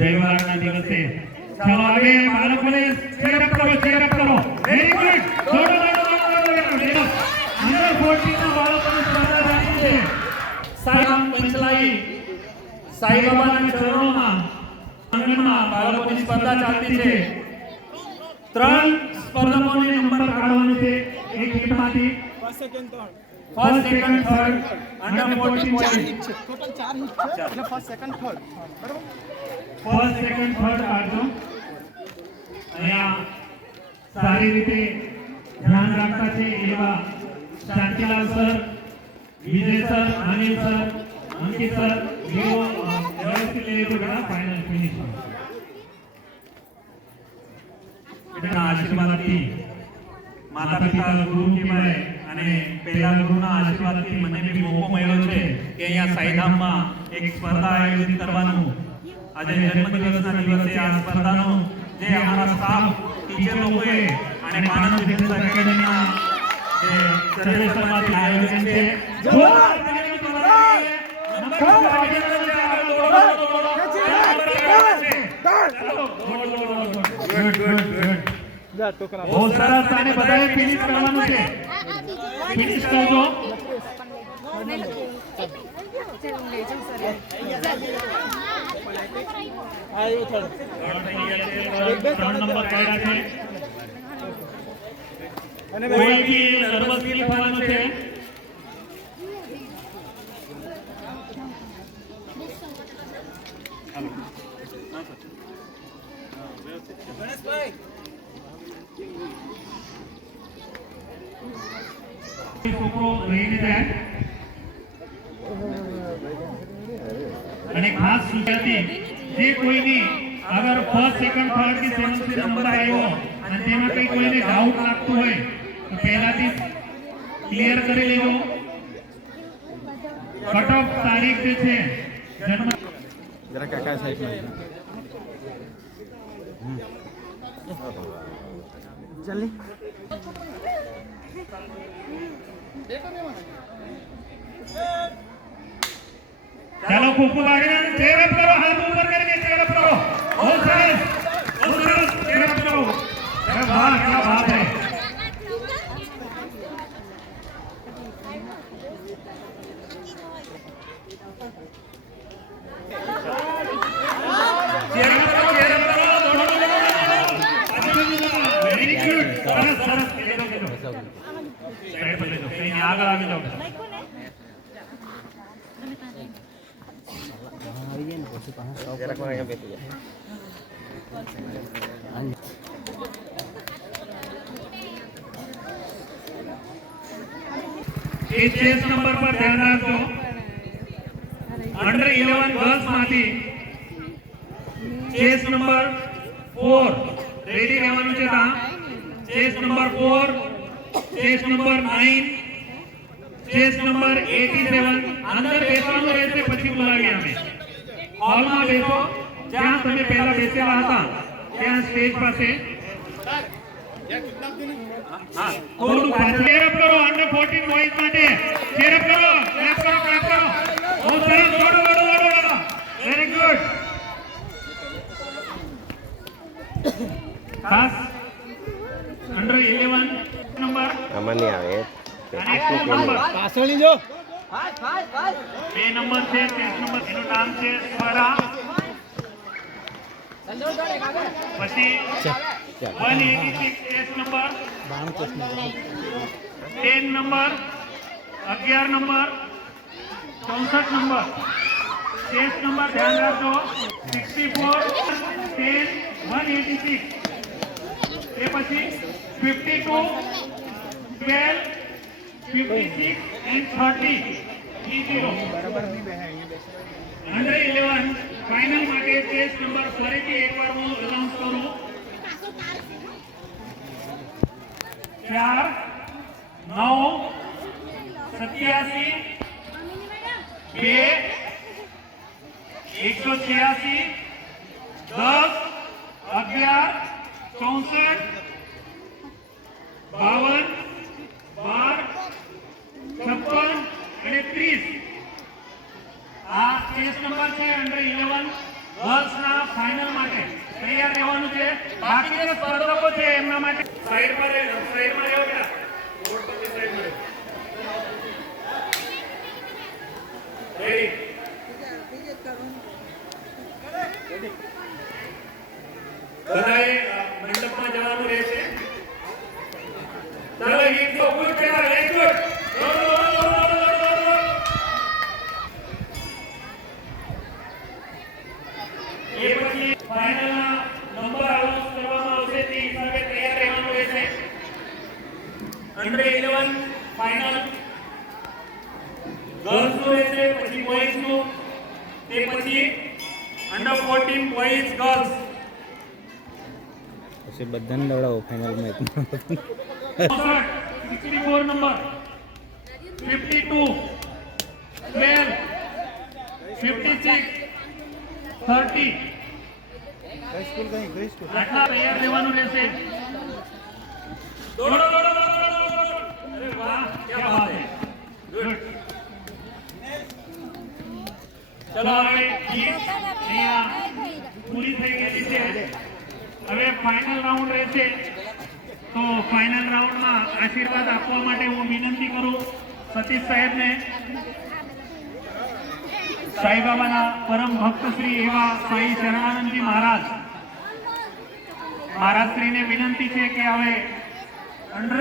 રવિવારના દિવસે ચાલો આગે બાળકોને શેર અપ કરો વેરી ગુડ દોડો અંદર 14 ના બાળકોની સ્પર્ધા ચાલી છે સાઈરામ પંચલાઈ સાઈ બાબાના ચરણોમાં આંગણમાં બાળકોની સ્પર્ધા ચાલતી છે 3 સ્પર્ધકોને નંબર કાઢવાનો છે એક ટીમમાંથી first second third under 14 boys total 4 heat છે એટલે ફર્સ્ટ સેકન્ડ થર્ડ બરાબર ફર્સ્ટ સેકન્ડ થર્ડ કાઢજો અહીંયા સારી રીતે ધ્યાન રાખતા છે એવા Shantilal sir Vijay sir Anil sir Ankit sir જેઓ વ્યવસ્થિત લેજો બેટા ફાઇનલ ફિનિશ બેટા આશીર્વાદથી માતા પિતા ગુરુ કહેવાય અને પહેલા ગુરુના આશીર્વાદથી મને બી મોકો મળ્યો છે કે અહીંયા સાઈધામમાં એક સ્પર્ધા આયોજિત કરવાનું આજે જન્મદિવસના દિવસે આ સ્પર્ધાનો જે અમારા સ્ટાફ ટીચર લોકોએ અને માનવ વિદ્યાર્થી એકેડમીના જે સર્વેસરમાંથી આયોજન છે જોરદાર તાળીઓ બજાવીએ નંબર અભિનંદન છે આગળ દોડો बहुत सरस मैंने बताया फिनिश करवाना है फिनिश कर दो આયો થર્ડ નંબર કાઢ્યા છે અને કોઈ બી નર્વસ ફીલ થવાનું છે ગણેશભાઈ છોકરો રહીને જાય અને ખાસ સૂચનાથી જે કોઈની અગર ફર્સ્ટ સેકન્ડ થર્ડ કે સેવન્થ નંબર આવ્યો અને તેમાં કઈ કોઈને ડાઉટ લાગતું હોય તો પહેલાથી ક્લિયર કરી લેજો કટ ઓફ તારીખ જે છે જન્મ જરા કાકા સાઈડમાં જલ્દી चलो खूब खूब आगे चेयर अप करो हाथ ऊपर करके चेयर अप करो बहुत सरस चेयर अप करो अरे वाह क्या बात है चेयर अप करो वेरी गुड सरस सरस साइड पर ले जाओ कहीं आगे आगे जाओ इस चेस नंबर पर ध्यान रखो अंडर 11 गर्ल्स माथी चेस नंबर 4 रेडी રહેવાનું છે તા chess number 4 chess number 9 chess number 87 અંદર બેસવાનું રહેશે પછી બોલાવીએ અમે હોલમાં બેસો જ્યાં તમે પહેલા બેસેલા હતા ત્યાં સ્ટેજ પાસે હા થોડું ચેર અપ કરો અંડર 14 બોયઝ માટે ચેર અપ કરો ક્લેપ કરો ઓ સરસ દોડો વેરી ગુડ ખાસ અંડર 11 નંબર આમાં નહીં આવે પાછળ જો બે નંબર છે 30 નંબર એનું નામ છે સ્વરા પછી 186 test number 10 number 11 number 64 number test number ધ્યાન રાખજો 64 10 186 એ પછી 52 12 56 and 30 બરાબર નહીં બેહાય अंडर 11 फाइनल માટે ટેસ્ટ નંબર ફરીથી એકવાર હું અનાઉન્સ કરું 4 9 87 2 186 10 11 64 52 12 56 અને 30 આ ટેસ્ટ નંબર છે અંડર 11 गर्ल्स ना फाइनल બાકી જે સ્પર્ધકો છે એમના માટે સાઈડમાં રહેવો બેટા. બોર્ડ પરથી સાઈડમાં રહેવો. રેડી. બધાએ મંડપમાં જવાનું રહેશે. ચાલો એક તો ગુડ પેલા વેરી ગુડ. એ પછી ફાઇનલના નંબર અનાઉન્સ કરવામાં આવશે તે હિસાબે તૈયાર રહેવાનું રહેશે. અંડર 11 ફાઇનલ ગર્લ્સ નું રહેશે, પછી બોયઝ નું, તે પછી અંડર 14 બોયઝ ગર્લ્સ. પછી બધાને દોડાવો ફાઇનલ મેચમાં 64 નંબર 52 12 56 30 કઈ સ્કૂલ કઈ સ્કૂલ આટલા તૈયાર રહેવાનું રહેશે. દોડો દોડો દોડો દોડો. અરે વાહ क्या बात है. ગુડ. ચલો હવે જીત અહીંયા પૂરી થઈ ગઈ છે. હવે ફાઇનલ રાઉન્ડ રહેશે. તો ફાઇનલ રાઉન્ડમાં આશીર્વાદ આપવા માટે હું વિનંતી કરું સતીશ સાહેબને. સાઈબાબાના પરમ ભક્ત શ્રી એવા સાઈ શરણાનંદજી મહારાજશ્રીને વિનંતી છે કે હવે અંડર